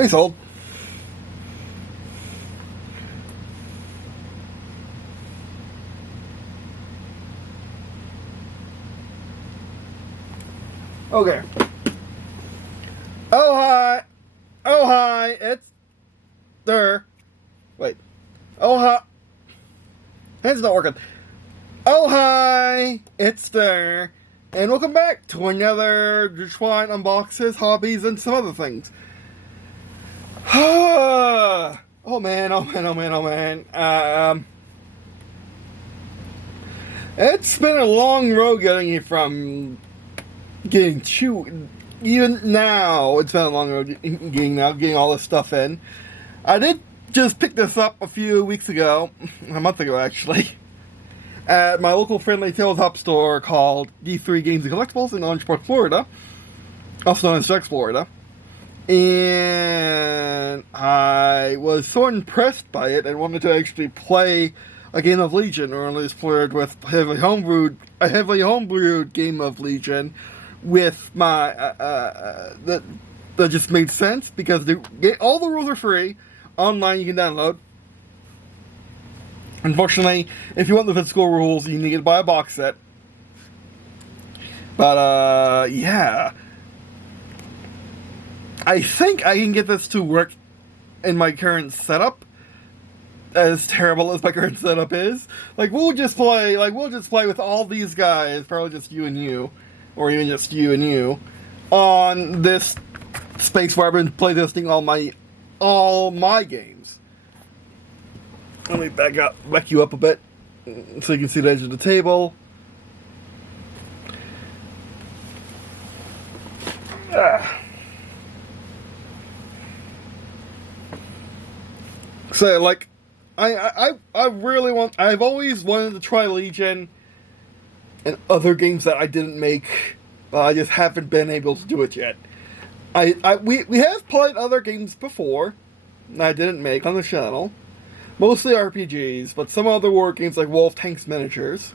Please hold. Okay. Oh hi! Oh hi! It's there. Wait. Oh hi! It's not working. Oh hi! It's there. And welcome back to another Der999 Unboxes, Hobbies, and some other things. Oh man, oh man, oh man, oh man. It's been a long road getting to, even now, it's been a long road getting all this stuff in. I did just pick this up a few weeks ago, a month ago actually, at my local friendly tabletop store called D3 Games and Collectibles in Orangeport, Florida, also known as Rex, Florida. And I was so impressed by it, I wanted to actually play a game of Legion, or at least play it with a heavily homebrewed game of Legion with my, that just made sense, because all the rules are free, online you can download. Unfortunately, if you want the physical rules, you need to buy a box set. But, yeah. I think I can get this to work in my current setup. As terrible as my current setup is. We'll just play with all these guys, probably just you and you, or even just you and you, on this space where I've been playtesting all my games. Let me back you up a bit, so you can see the edge of the table. So, I've always wanted to try Legion and other games that I didn't make. I just haven't been able to do it yet. We have played other games before that I didn't make on the channel. Mostly RPGs, but some other war games like Wolf Tanks Miniatures.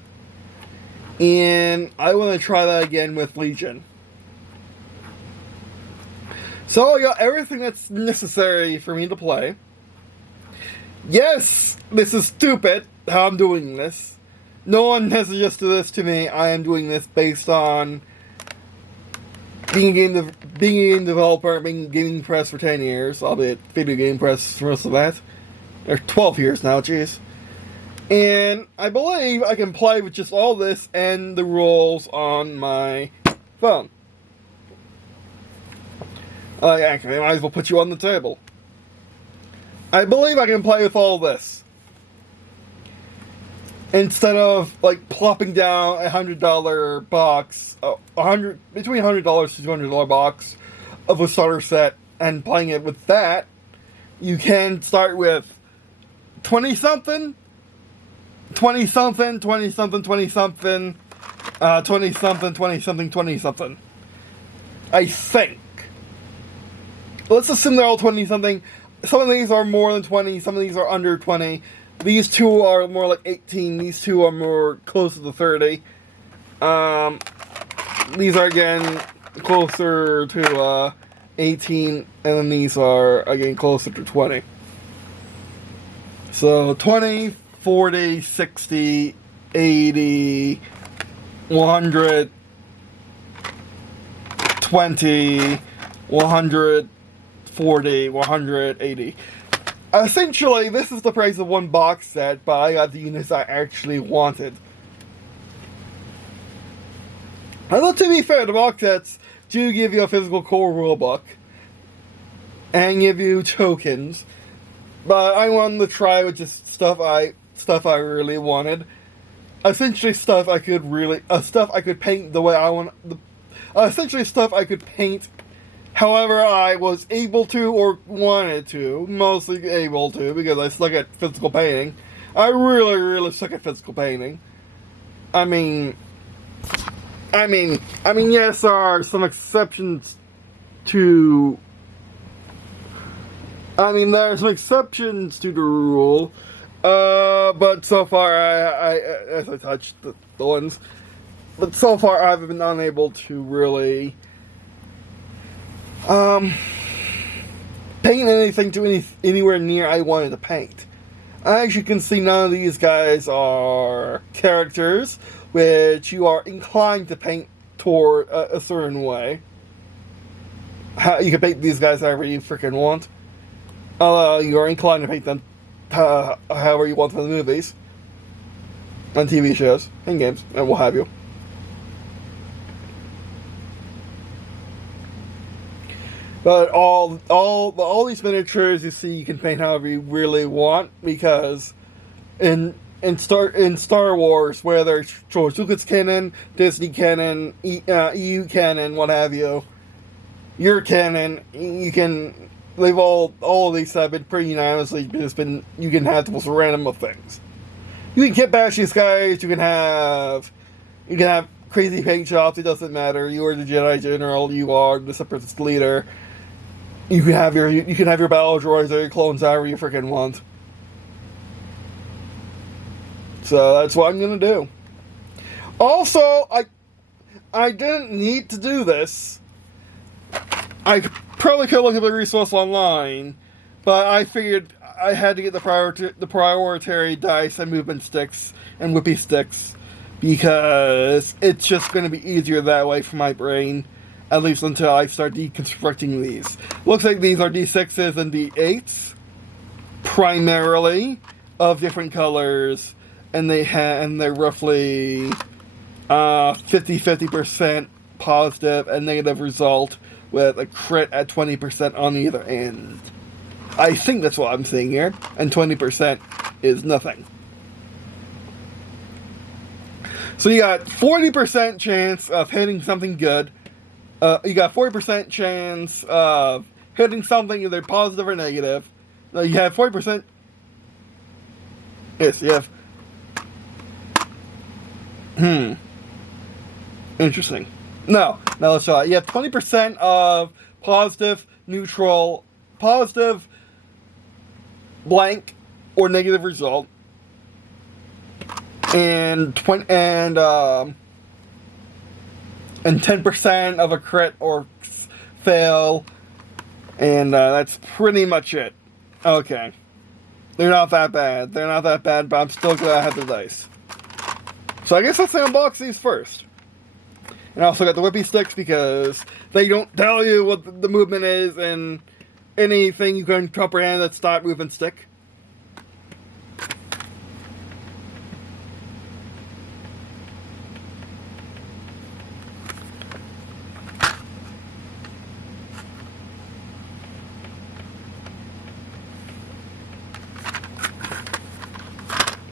And I want to try that again with Legion. So I got everything that's necessary for me to play. Yes, this is stupid how I'm doing this. No one has suggested this to me. I am doing this based on being a game developer, being gaming press for 10 years, albeit video game press for most of that. Or 12 years now, jeez. And I believe I can play with just all this and the rules on my phone. Actually, I might as well put you on the table. I believe I can play with all this. Instead of, plopping down a $100 box, between $100 to $200 box of a starter set and playing it with that, you can start with 20-something, 20-something, 20-something, 20-something, 20-something, 20-something, 20-something. I think. Let's assume they're all 20-something. Some of these are more than 20, some of these are under 20. These two are more like 18, these two are more closer to 30. These are, again, closer to 18, and then these are, again, closer to 20. So 20, 40, 60, 80, 100, 20, 140, 180. Essentially, this is the price of one box set, but I got the units I actually wanted. Although, to be fair, the box sets do give you a physical core rulebook and give you tokens. But I wanted to try with just stuff I really wanted. Essentially stuff I could paint the way I want. Essentially stuff I could paint however I was able to or wanted to. Mostly able to, because I suck at physical painting. I really, really suck at physical painting. I mean, yes, there are some exceptions to... there are some exceptions to the rule, but so far, as I touched the ones, but so far I've been unable to really, paint anything to anywhere near I wanted to paint. As you can see, none of these guys are characters which you are inclined to paint toward a certain way. You can paint these guys however you freaking want. You are inclined to paint them however you want for the movies, on TV shows, and games, and what have you. But all these miniatures you see, you can paint however you really want, because in Star Wars, whether it's George Lucas canon, Disney canon, EU canon, what have you, your canon, they've all of these have been pretty unanimously just been, you can have the most random of things. You can kit bash these guys, you can have crazy paint jobs, it doesn't matter. You are the Jedi General, you are the Separatist leader. You can have your battle droids or your clones however you freaking want. So that's what I'm gonna do. Also, I didn't need to do this. I probably could look at the resource online, but I figured I had to get the proprietary dice and movement sticks and whippy sticks, because it's just going to be easier that way for my brain, at least until I start deconstructing these. Looks like these are D6s and D8s, primarily, of different colors, and they're roughly 50% positive and negative result, with a crit at 20% on either end. I think that's what I'm seeing here, and 20% is nothing. So you got 40% chance of hitting something good. You got 40% chance of hitting something either positive or negative. No, you have 40%. Yes, you have. Interesting. No, let's try. You have 20% of positive, neutral, positive, blank, or negative result, and 10% of a crit or fail, and that's pretty much it. Okay, they're not that bad. But I'm still gonna have the dice. So I guess let's unbox these first. And I also got the whippy sticks, because they don't tell you what the movement is, and anything you can comprehend that's not movement stick.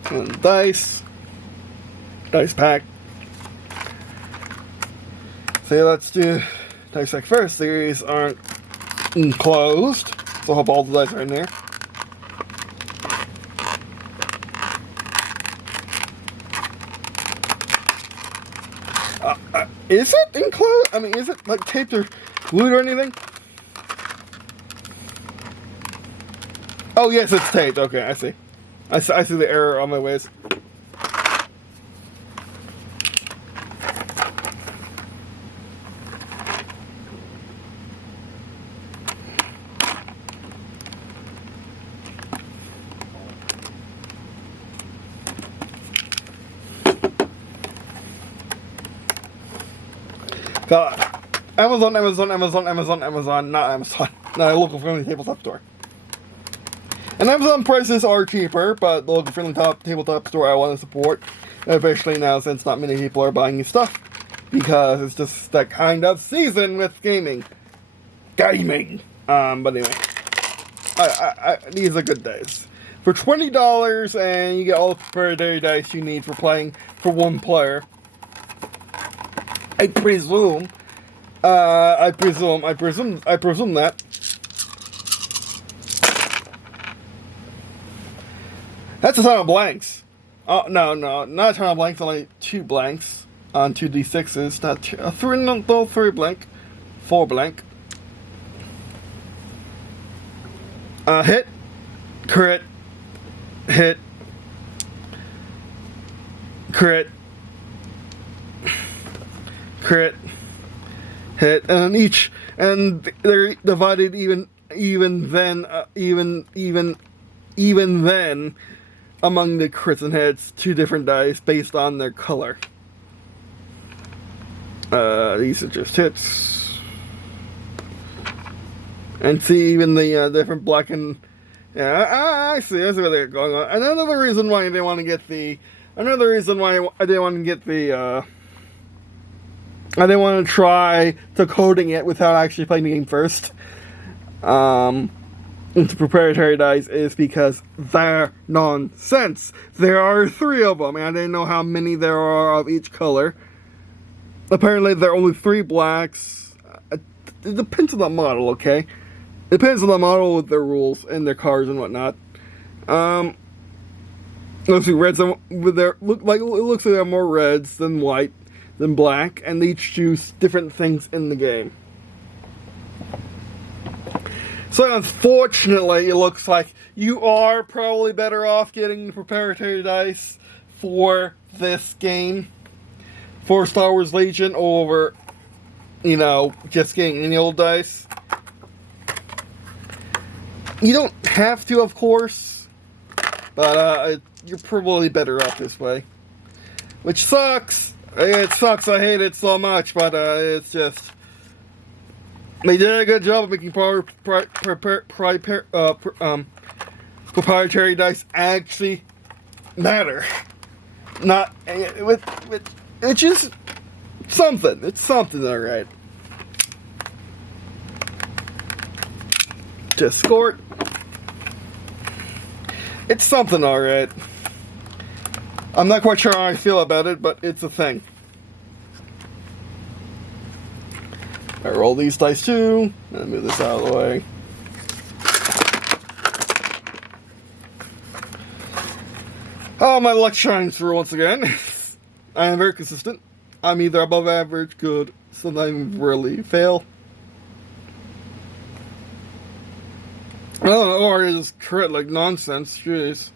And dice pack. So let's do dice pack first. These aren't enclosed, so I hope all the dice are in there. Is it enclosed? I mean, is it like taped or glued or anything? Oh yes, it's taped. Okay, I see. I see the error on my ways. Amazon, not Amazon. Not a local friendly tabletop store. And Amazon prices are cheaper, but the local friendly tabletop store I want to support, especially now since not many people are buying new stuff, because it's just that kind of season with gaming. But anyway, these are good days. For $20, and you get all the proprietary dice you need for playing for one player. I presume that. That's a ton of blanks. Oh, no, not a ton of blanks, only 2 blanks on 2 D6s. Not 3 blank. 4 blank. Hit. Crit. Hit. Crit. Crit. Hit. And they're divided even then, even then, among the crits and hits, 2 different dice based on their color. These are just hits. And see, even the different black and... Yeah, I see where they're going on. Another reason why I didn't want to get the... Another reason why I didn't want to get the... I didn't want to try decoding it without actually playing the game first. Into proprietary dice is because they're nonsense. There are 3 of them, and I didn't know how many there are of each color. Apparently, there are only 3 blacks. It depends on the model, okay? It depends on the model with their rules and their cards and whatnot. Let's see, reds with their it looks like there are more reds than white than black, and they each choose different things in the game. So unfortunately, it looks like you are probably better off getting the proprietary dice for this game, for Star Wars Legion, over, you know, just getting any old dice. You don't have to, of course, but you're probably better off this way. Which sucks. It sucks. I hate it so much, but it's just... They did a good job of making proprietary dice actually matter. Not... It's just something. It's something, alright. Discord. It's something, alright. I'm not quite sure how I feel about it, but it's a thing. I roll these dice too, and move this out of the way. Oh, my luck shines through once again. I am very consistent. I'm either above average, good, sometimes really fail. Oh, or is crit like nonsense, jeez.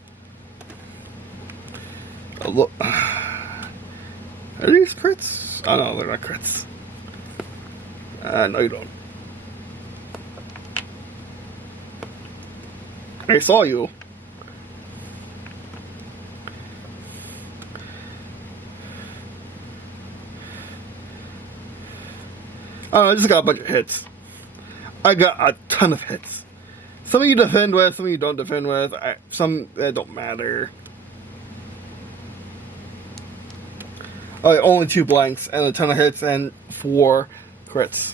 Oh, look. Are these crits? Oh no, they're not crits. No, you don't. I saw you. I just got a bunch of hits. I got a ton of hits. Some of you defend with, some of you don't defend with. Some that don't matter. Only 2 blanks and a ton of hits and 4 crits.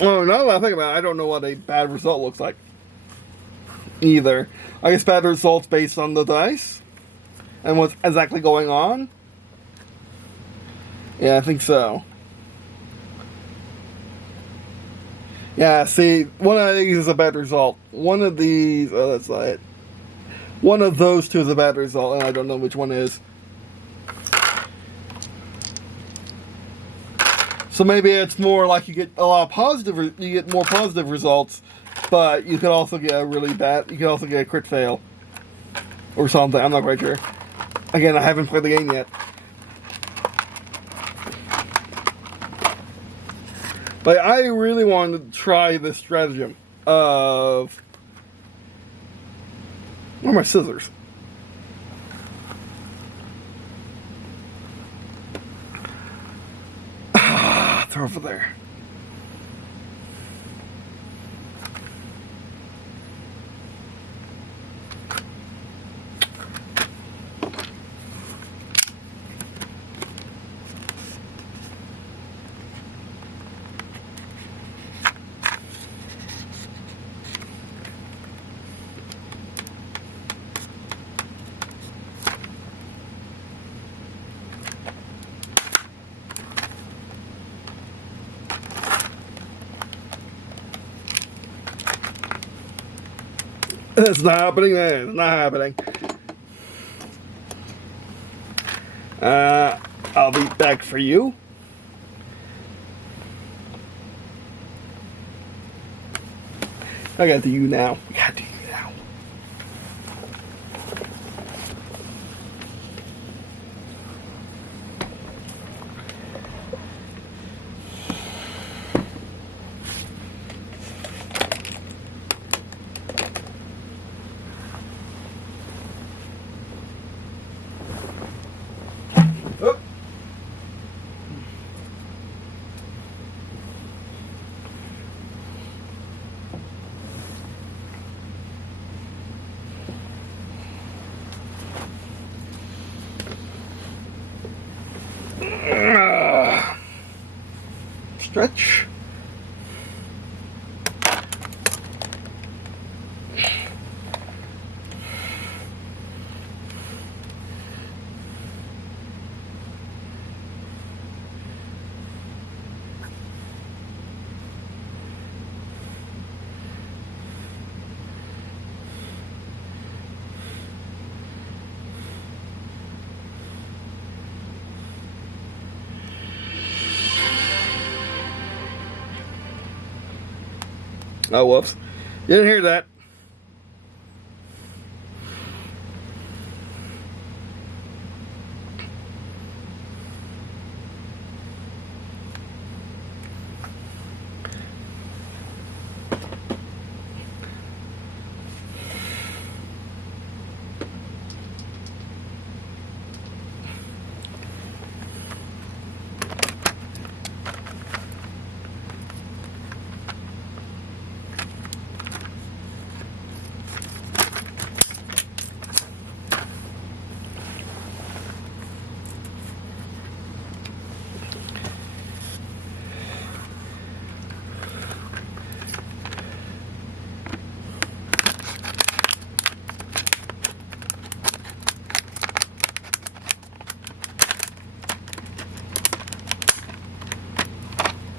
Oh, now that I think about it, I don't know what a bad result looks like either. I guess bad results based on the dice and what's exactly going on. Yeah, I think so. Yeah, see, one of these is a bad result. One of these, oh, that's not it. One of those 2 is a bad result, and I don't know which one is. So maybe it's more like you get a lot of positive, you get more positive results, but you could also get a really bad, you could also get a crit fail. Or something, I'm not quite sure. Again, I haven't played the game yet. But I really wanted to try this stratagem of... Where are my scissors? They're over there. It's not happening, man. It's not happening. I'll be back for you. I got to you now. I got to you now. stretch. Oh, whoops. You didn't hear that.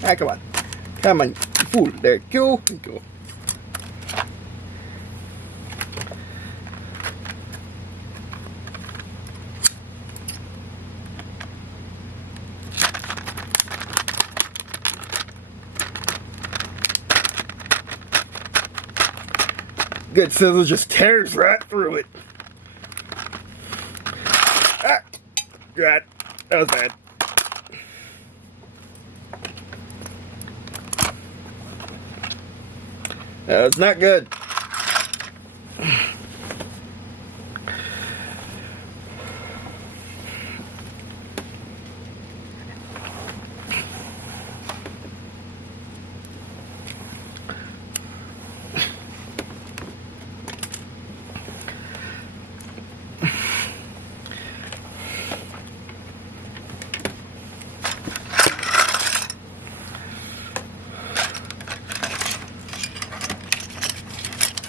Ah, come on. Come on, you fool. There you go. There you go. Good scissor just tears right through it. Ah! God, that was bad. That was not good.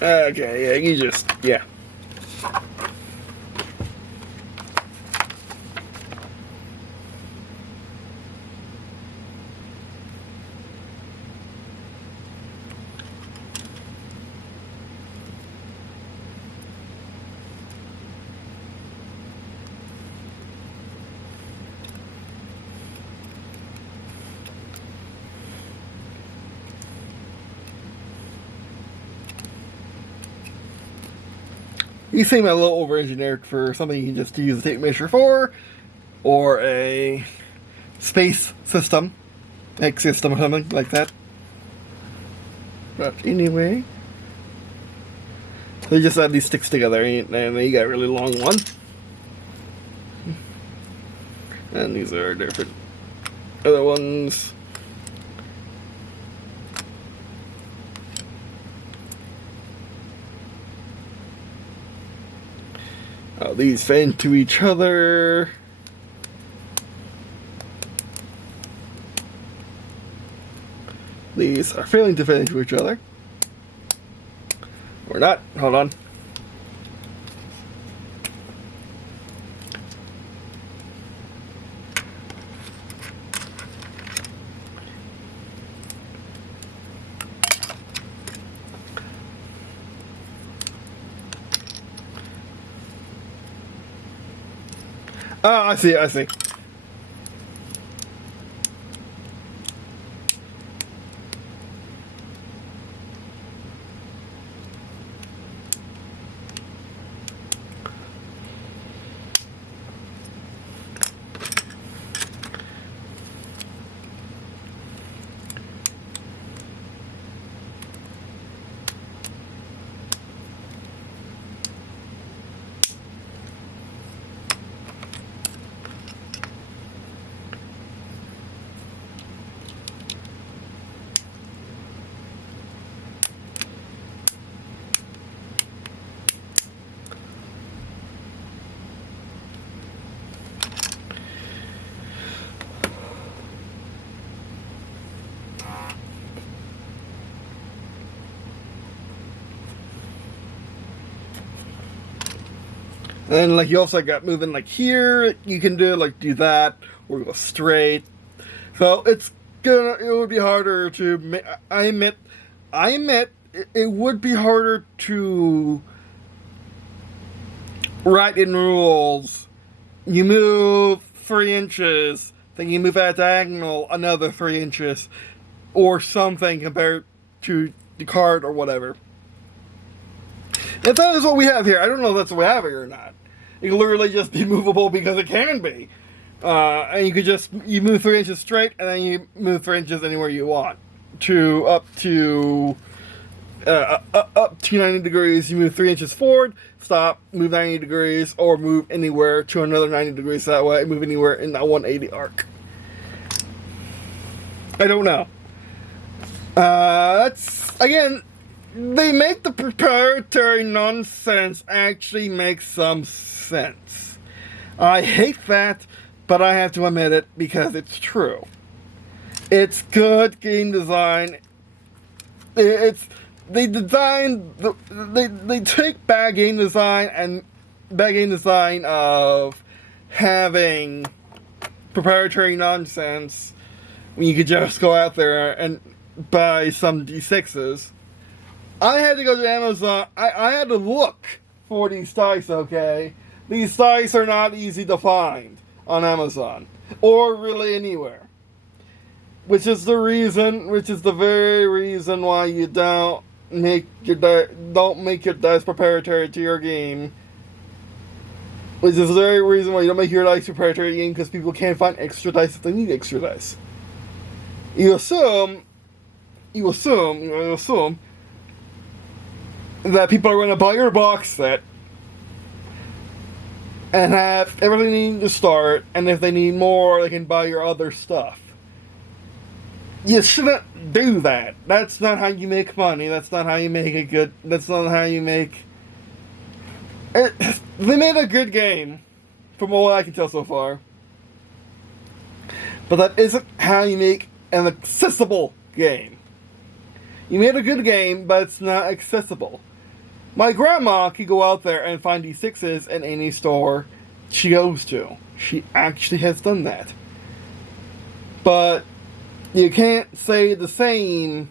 Okay, yeah, you just, yeah. You seem a little over-engineered for something you can just use a tape measure for, or a space system, X system or something like that. But anyway, they just add these sticks together, and then you got a really long one. And these are different other ones. These fit into each other. These are failing to fit into each other. Or not. Hold on. Oh, I see, I see. And then like you also got moving like here, you can do like do that or go straight. So it would be harder to, I admit it would be harder to write in rules. You move 3 inches, then you move at a diagonal another 3 inches, or something compared to the card or whatever. If that is what we have here, I don't know if that's what we have here or not. It can literally just be movable because it can be. And you could just, you move 3 inches straight, and then you move 3 inches anywhere you want. Up to 90 degrees, you move 3 inches forward, stop, move 90 degrees, or move anywhere to another 90 degrees that way, move anywhere in that 180 arc. I don't know. That's, again, they make the proprietary nonsense actually make some sense. I hate that, but I have to admit it because it's true. It's good game design. They take bad game design of having proprietary nonsense when you could just go out there and buy some D6s. I had to go to Amazon. I had to look for these dice, okay? These dice are not easy to find on Amazon or really anywhere. Which is the very reason why you don't make your dice proprietary to your game. Which is the very reason why you don't make your dice proprietary game, because people can't find extra dice if they need extra dice. You assume that people are going to buy your box set and have everything they need to start, and if they need more, they can buy your other stuff. You shouldn't do that. That's not how you make money. That's not how you make a good... That's not how you make... They made a good game, from what I can tell so far. But that isn't how you make an accessible game. You made a good game, but it's not accessible. My grandma could go out there and find D6s in any store she goes to. She actually has done that. But you can't say the same.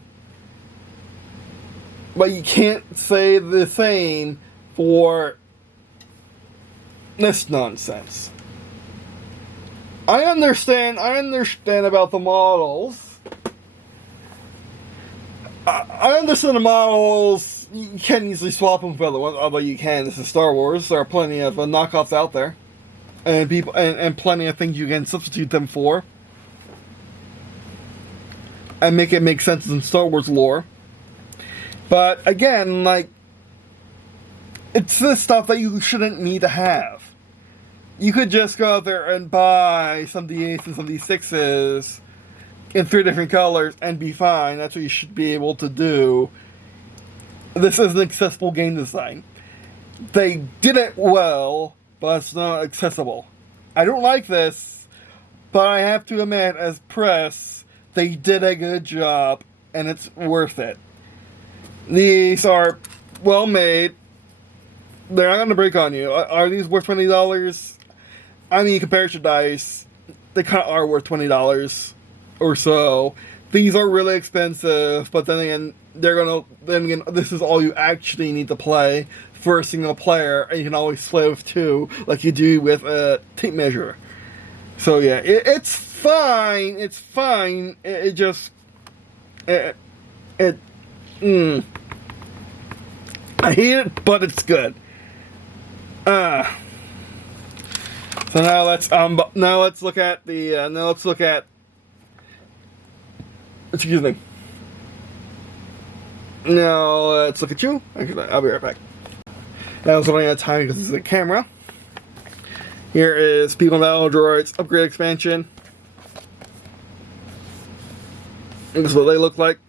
But you can't say the same for this nonsense. I understand about the models. I understand the models, you can't easily swap them for other ones, although you can. This is Star Wars. There are plenty of knockoffs out there. And people and plenty of things you can substitute them for. And make it make sense in Star Wars lore. But again, like, it's this stuff that you shouldn't need to have. You could just go out there and buy some D8s and some D6s in 3 different colors and be fine. That's what you should be able to do. This is an accessible game design. They did it well, but it's not accessible. I don't like this, but I have to admit, as press, they did a good job, and it's worth it. These are well made. They're not going to break on you. Are these worth $20? I mean, compared to dice, they kind of are worth $20 or so. These are really expensive, but then again, this is all you actually need to play for a single player, and you can always play with 2, like you do with a tape measure. So yeah, it's fine. It's fine. I hate it, but it's good. So now let's look at the excuse me. Now let's look at you. Actually, I'll be right back. Now let's look at time because this is a camera. Here is People Battle Droids Upgrade Expansion. And this is what they look like.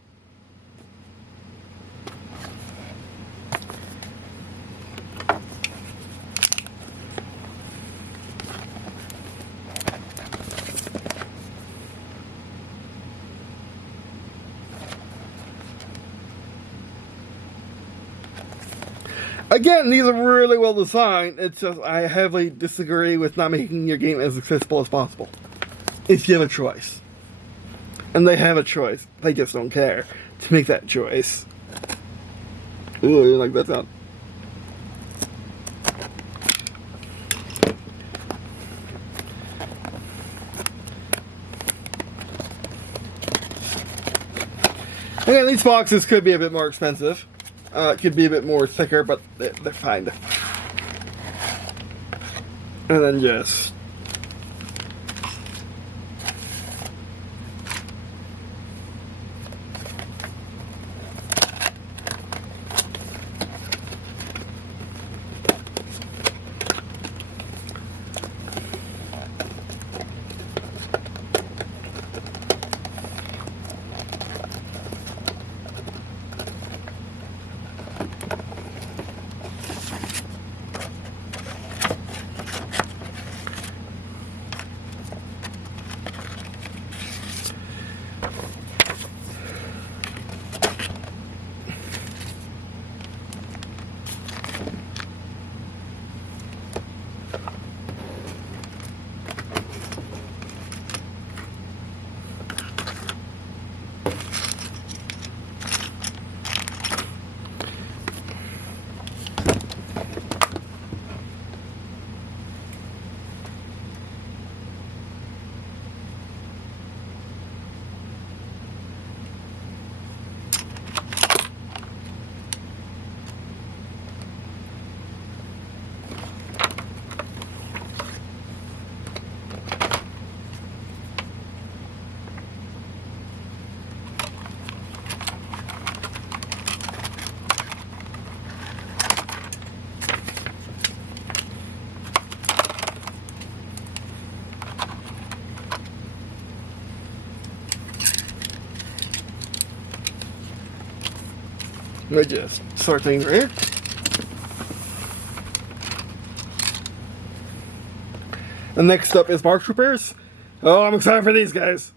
Again, these are really well designed. It's just I heavily disagree with not making your game as accessible as possible. If you have a choice. And they have a choice. They just don't care to make that choice. Ooh, I didn't like that sound. Again, these boxes could be a bit more expensive. It could be a bit more thicker, but they're fine. And then just... Let me just sort things right here. And next up is Mark Troopers. Oh, I'm excited for these guys.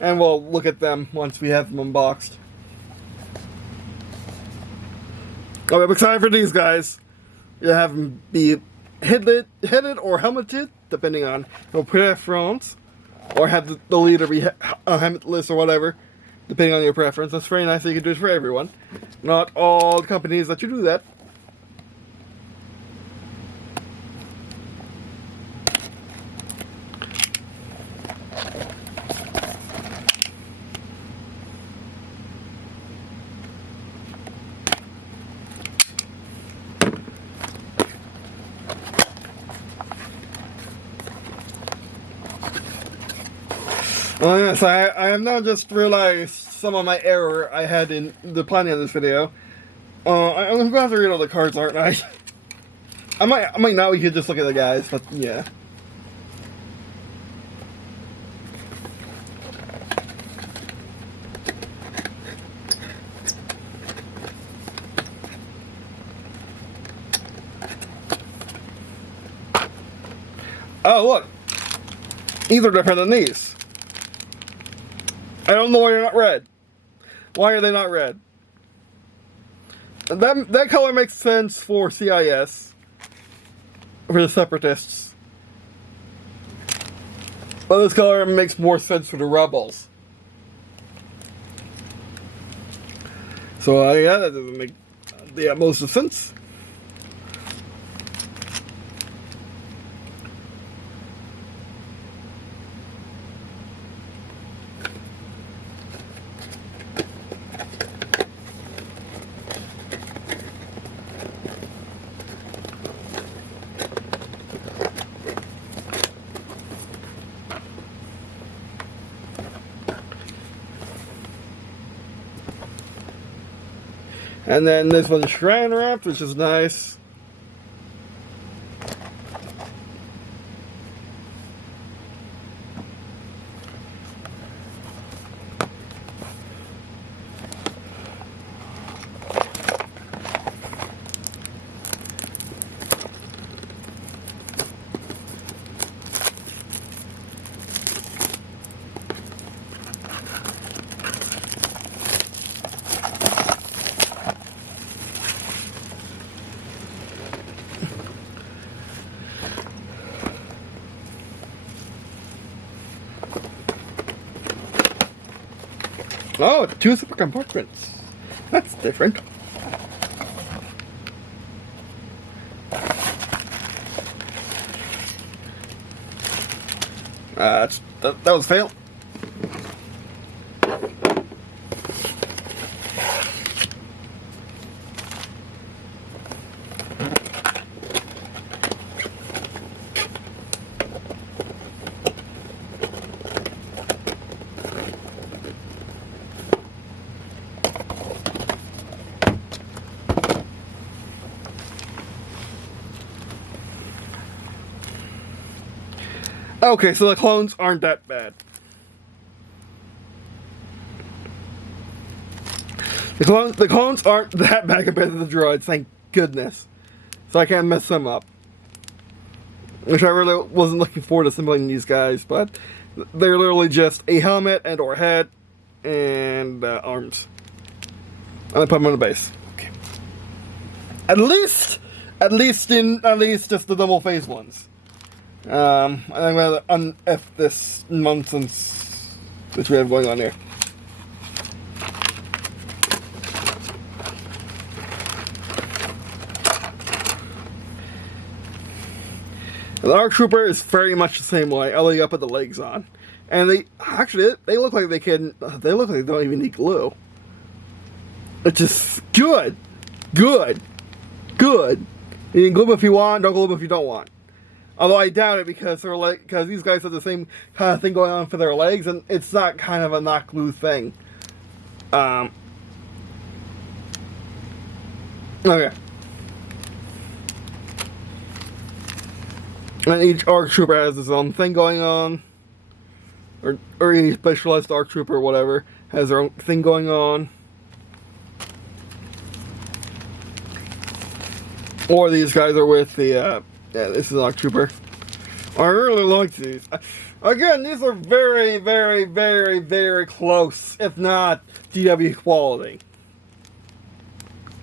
And we'll look at them once we have them unboxed. Oh, I'm excited for these guys. You have them be headed or helmeted, depending on your preference. Or have the leader be helmetless or whatever, depending on your preference. That's very nice that you can do it for everyone. Not all companies let you do that. Oh yes, I have now just realized some of my error I had in the planning of this video. I'm going to have to read all the cards, aren't I? I might not, we could just look at the guys, but yeah. Oh look! These are different than these. I don't know why they're not red. Why are they not red? That color makes sense for CIS. For the Separatists. But this color makes more sense for the Rebels. So yeah, that doesn't make the utmost of sense. And then this one's shrine wrapped, which is nice. Oh, 2 super compartments. That's different. That was a fail. Okay, so the clones aren't that bad. The clones aren't that bad compared to the droids, thank goodness. So I can't mess them up. Which I really wasn't looking forward to assembling these guys, but they're literally just a helmet and or head and arms. And I put them on the base. Okay. At least just the double phase ones. I'm gonna un-F this nonsense which we have going on here. The Dark Trooper is very much the same way. All you gotta put the legs on, and they look like they can. They look like they don't even need glue. It's just good. You can glue them if you want. Don't glue them if you don't want. Although I doubt it because these guys have the same kind of thing going on for their legs, and it's not kind of a not glue thing. Okay. And each ARC Trooper has his own thing going on. Or each specialized ARC Trooper or whatever has their own thing going on. Or these guys are with the, yeah, this is an ARC Trooper. I really like these. Again, these are very, very, very, very close, if not DW quality.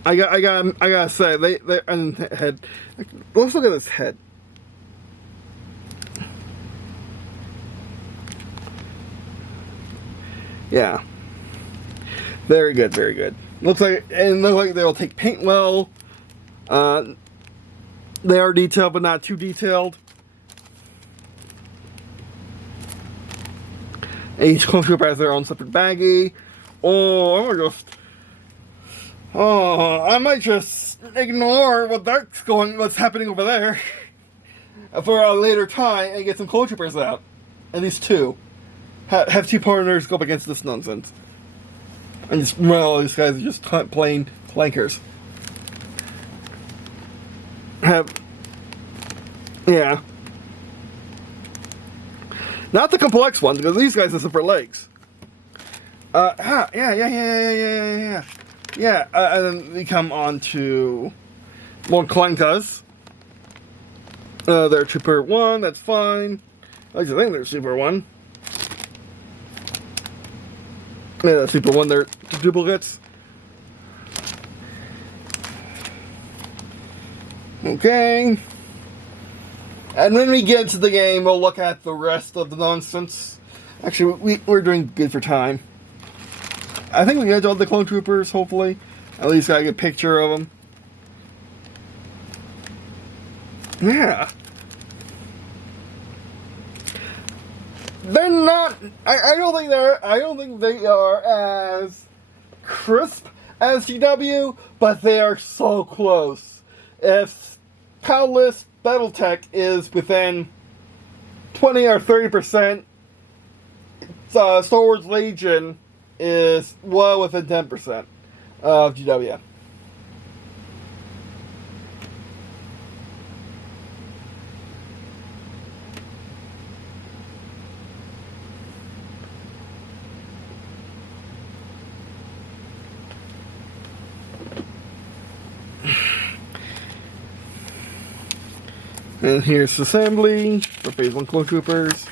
I gotta say, they and head. Let's look at this head. Yeah, very good, very good. Looks like they'll take paint well. They are detailed, but not too detailed. Each clone trooper has their own separate baggie. I might just ignore what's happening over there for a later time and get some clone troopers out. At least 2. Have 2 partners go up against this nonsense. And just run all these guys are just plain flankers. Yeah. Not the complex ones, because these guys have separate legs. Yeah. And then we come on to more Clankas. They're Trooper 1, that's fine. I like to think they're Super 1. Yeah, Super 1, they're duplicates. Okay. And when we get into the game, we'll look at the rest of the nonsense. Actually, we're doing good for time. I think we got all the clone troopers, hopefully. At least got a good picture of them. Yeah. They're not. I don't think they are as crisp as GW, but they are so close. If Powerless Battletech is within 20 or 30%, Star Wars Legion is well within 10% of GW. And here's assembly for Phase 1 Clone Troopers.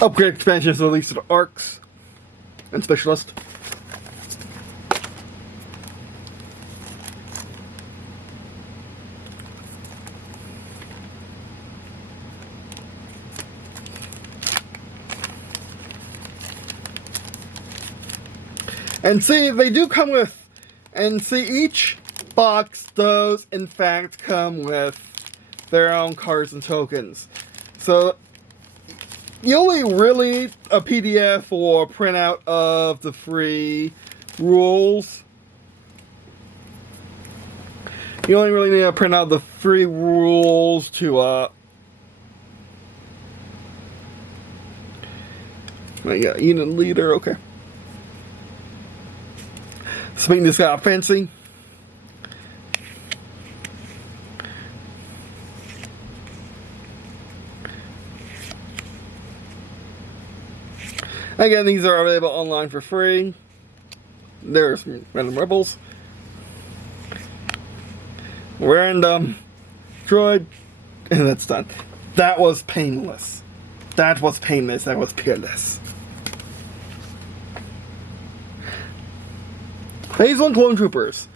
Upgrade expansions released to the ARCs and Specialist. And see, they do come with, and see, each box does in fact come with their own cards and tokens. So you only really need a PDF or printout of the free rules. You only really need to print out the free rules to unit leader, okay. Speaking this guy fancy. Again, these are available online for free. There's random rebels. Random droid. And that's done. That was painless. That was painless. That was peerless. Phase 1 Clone Troopers.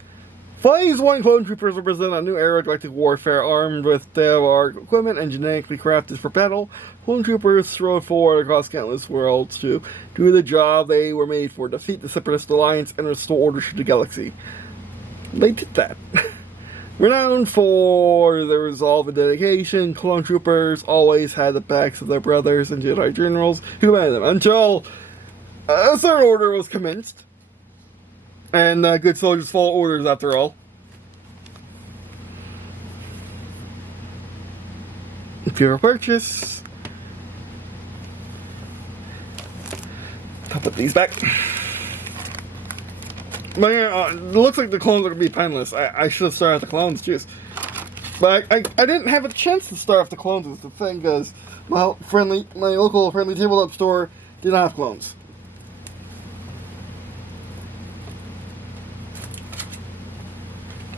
Phase 1 Clone Troopers represent a new era of galactic warfare armed with state-of-the-art equipment and genetically crafted for battle. Clone Troopers strode forward across countless worlds to do the job they were made for, defeat the Separatist Alliance and restore order to the galaxy. They did that. Renowned for their resolve and dedication, Clone Troopers always had the backs of their brothers and Jedi generals who commanded them until a third order was commenced. And good soldiers follow orders after all. If you ever purchase, I'll put these back. But yeah, it looks like the clones are going to be painless. I should have started with the clones, jeez. But I didn't have a chance to start off the clones is the thing, because my local friendly tabletop store did not have clones.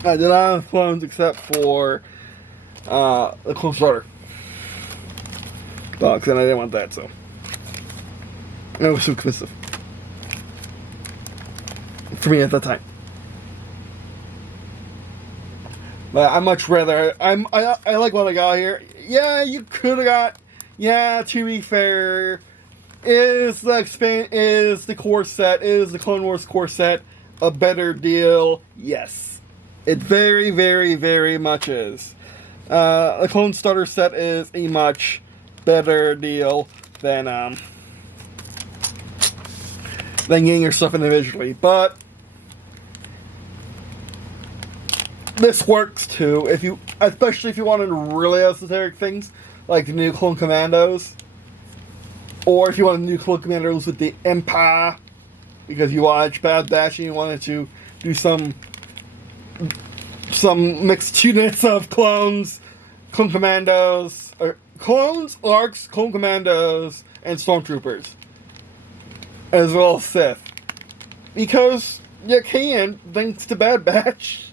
I did not have clones except for the clone starter box, and I didn't want that, so it was too expensive for me at that time. But I much rather I like what I got here. Yeah, you could have got. Yeah, to be fair, is the core set, is the Clone Wars core set a better deal? Yes. It very, very, very much is. The Clone Starter set is a much better deal than getting your stuff individually. But this works too, especially if you wanted really esoteric things like the new Clone Commandos, or if you wanted new Clone Commandos with the Empire, because you watch Bad Batch and you wanted to do some mixed units of clones, Clone Commandos, or clones, ARCs, Clone Commandos, and Stormtroopers, as well as Sith, because you can, thanks to Bad Batch.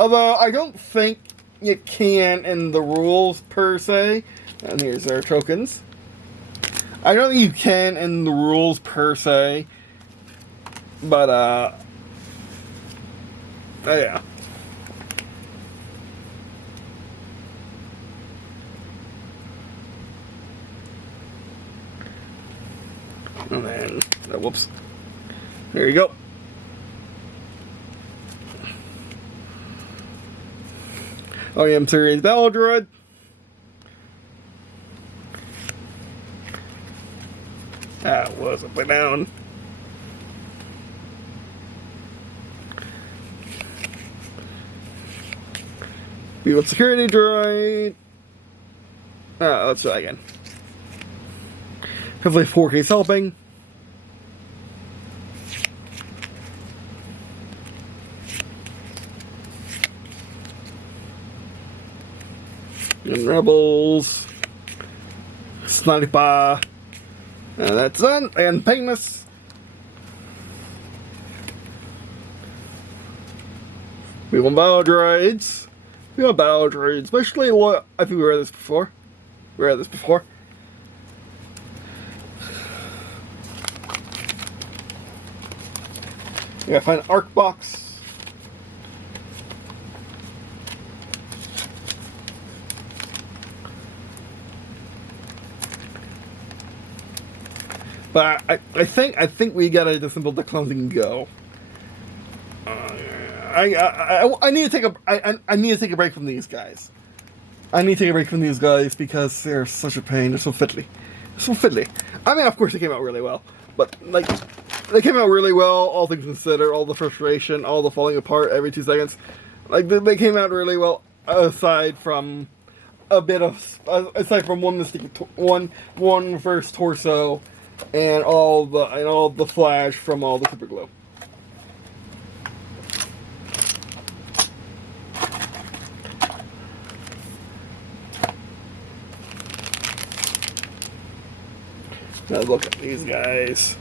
Although I don't think you can in the rules per se. And here's our tokens. I don't think you can in the rules per se, but yeah. And then, whoops. There you go. OEM series battle droid. That was up and down. B1 security droid. Let's try again. Hopefully 4K's helping. And Rebels. Sniper. And that's done. And painless. We want battle droids. We want battle droids. Especially, I think we read this before. We read this before. Yeah, find an ARC box. But I think we gotta disassemble the clones and go. I need to take I need to take a break from these guys. I need to take a break from these guys because they're such a pain. They're so fiddly. So fiddly. I mean, of course, they came out really well, but like, they came out really well. All things considered, all the frustration, all the falling apart every 2 seconds, like they came out really well. Aside from a bit of, aside from one mistake, one reverse torso, and all the flash from all the super glue. Now look at these guys.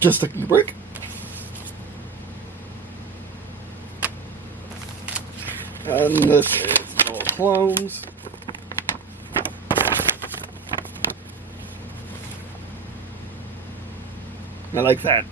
Just taking a break. And this is all clones. I like that.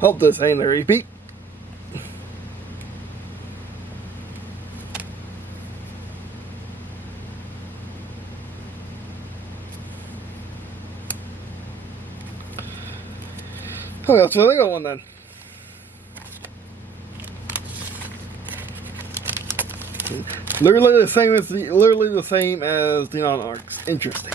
Hope this ain't a repeat. Okay, so they got one then. Literally the same as the non-arcs. Interesting.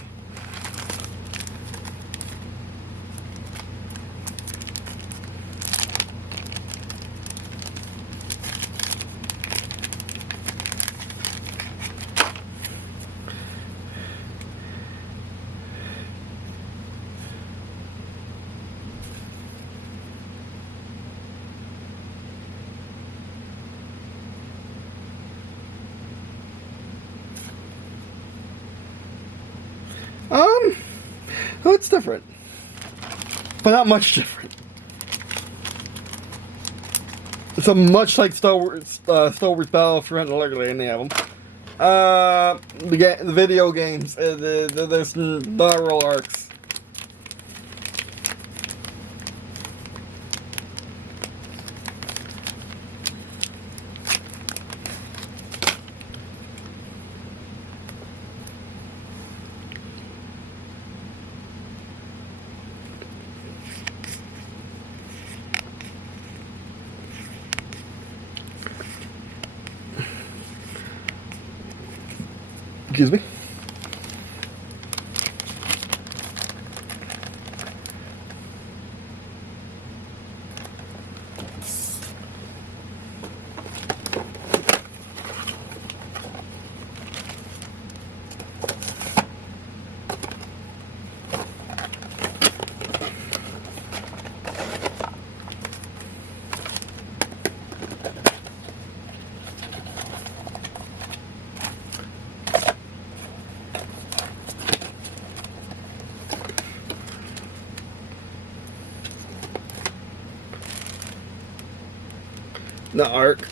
Well, it's different, but not much different. It's a much like Star Wars Battlefront and Legacy in the album. The video games, there's not real arcs. Excuse me. Not arc.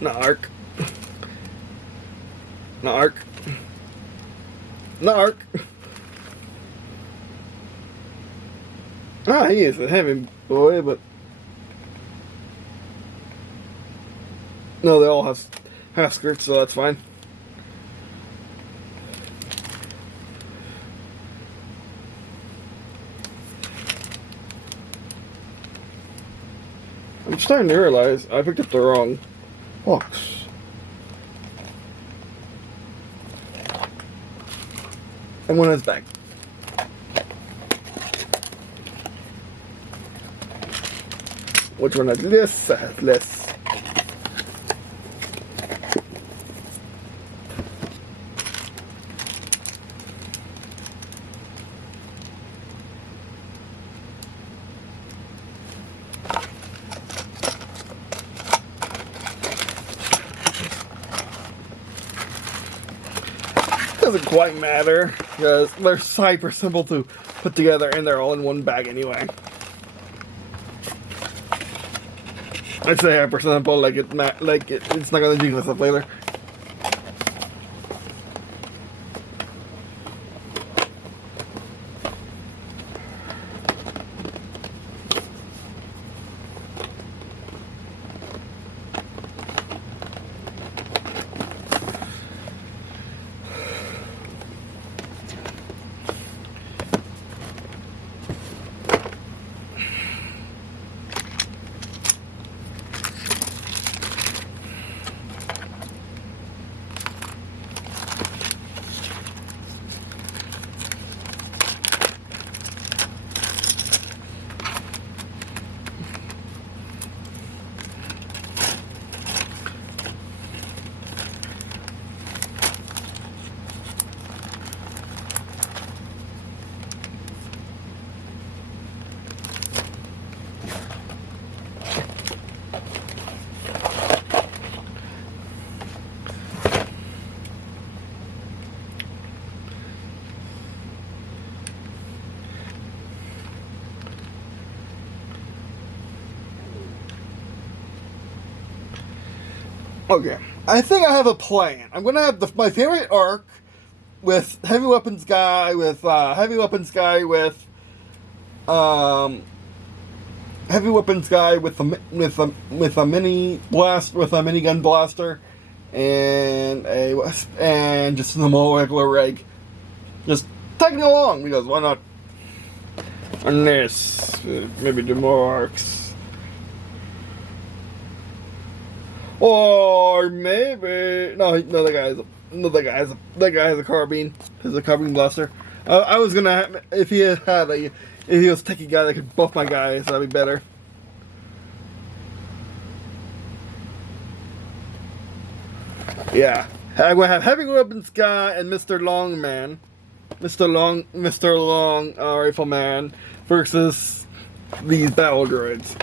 Not arc. Not arc. Not arc. Ah, he is a heavy boy, but no, they all have half skirts, so that's fine. I'm starting to realize I picked up the wrong box. And one is back. Which one has this? Has less. Doesn't quite matter because they're hyper simple to put together and they're all in one bag anyway. I'd say hyper simple, like it's not gonna jinx us up later. Okay, I think I have a plan. I'm gonna have my favorite arc with heavy weapons guy with heavy weapons guy with a mini blast with a minigun blaster and just the molecular rig. Just tagging along because why not? Unless maybe do more arcs. Or maybe that guy has a carbine. Has a carbine blaster. I was gonna if he was a techie guy that could buff my guys, that'd be better. Yeah, I'm gonna have heavy weapons guy and Mr. Longman, Mr. Long Rifleman versus these battle droids.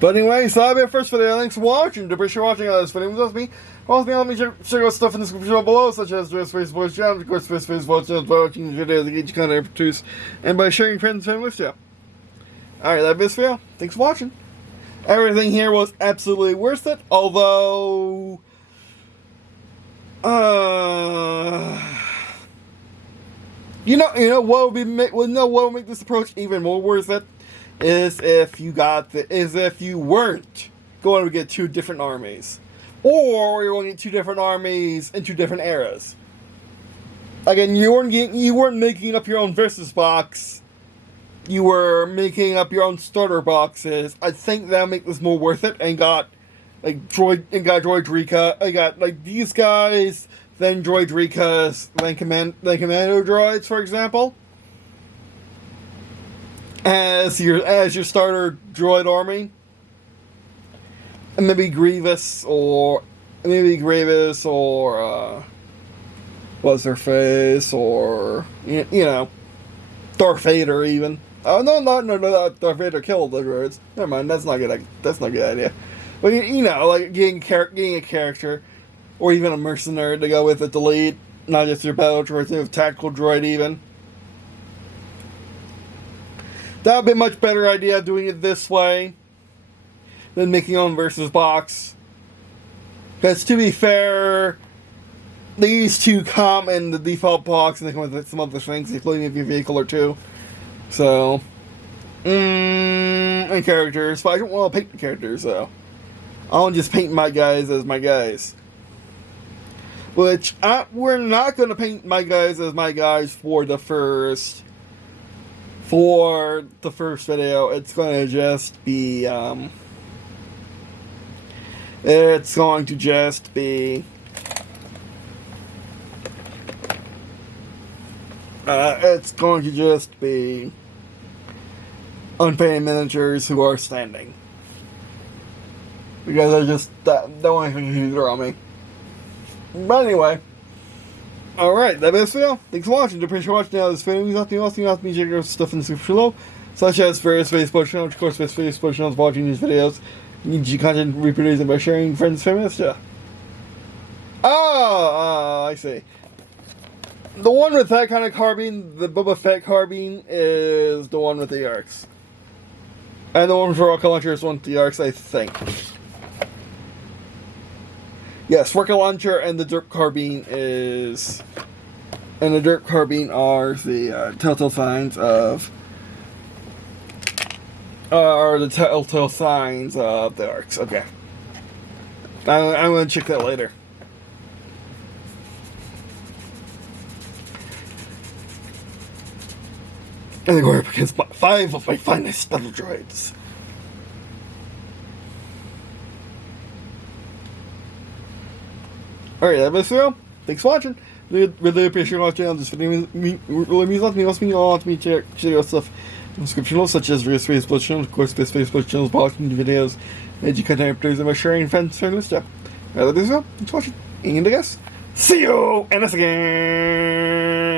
But anyway, so that'll be our first video. Thanks for watching. Appreciate you watching this video. With me. Also, let me check out stuff in the description below, such as Dress Face Voice Channel, of course, Face Voice Channel, by watching videos that get you content I produce, and by sharing friends and family with you. Alright, that's this video. Thanks for watching. Everything here was absolutely worth it, although you know what would make this approach even more worth it is if you weren't going to get two different armies, or you're going to get two different armies in two different eras. Again, you weren't making up your own versus box. You were making up your own starter boxes. I think that'll make this more worth it. And got Droid Rika. I got like these guys, then Droid Rikas, then Commando droids, for example, as your starter droid army, and maybe Grievous or what's her face, or you know, Darth Vader even. Oh no, Darth Vader killed the droids. Never mind, that's not a good idea. But you know, like getting a character, or even a mercenary to go with it to lead, not just your battle droids, a tactical droid even. That would be a much better idea doing it this way than making your own versus box. Because to be fair, these two come in the default box and they come with some other things, including your vehicle or two. So, and characters. But I don't want to paint the characters though. I'll just paint my guys as my guys. Which, we're not going to paint my guys as my guys for the first video. It's going to just be, it's going to just be unpainted miniatures who are standing. Because I just, don't want anything to throw on me. But anyway. Alright, that is the video. Thanks for watching. Appreciate you watching this video. If you want me to check out stuff in the description below, such as various Facebook channels, of course, various Facebook channels watching these videos. You content reproducing by sharing friends, family, stuff. Oh, I see. The one with that kind of carbine, the Boba Fett carbine, is the one with the arcs. And the one for rocket launcher is one with the arcs, I think. Yes, rocket launcher and the derp carbine is... And the derp carbine are the telltale signs of... are the telltale signs of the arcs. Okay. I'm going to check that later. And then go up against 5 of my finest battle droids. Alright, that was the video. Thanks for watching. Really appreciate you watching this video. Really means a lot to me. Also means a lot to me to check out stuff in the description below, such as various Facebook channels, of course, Facebook channels, watching videos, and you content videos, and by sharing friends, sharing this stuff. Alright, that was the video. Thanks for watching. And I guess, see you in this again.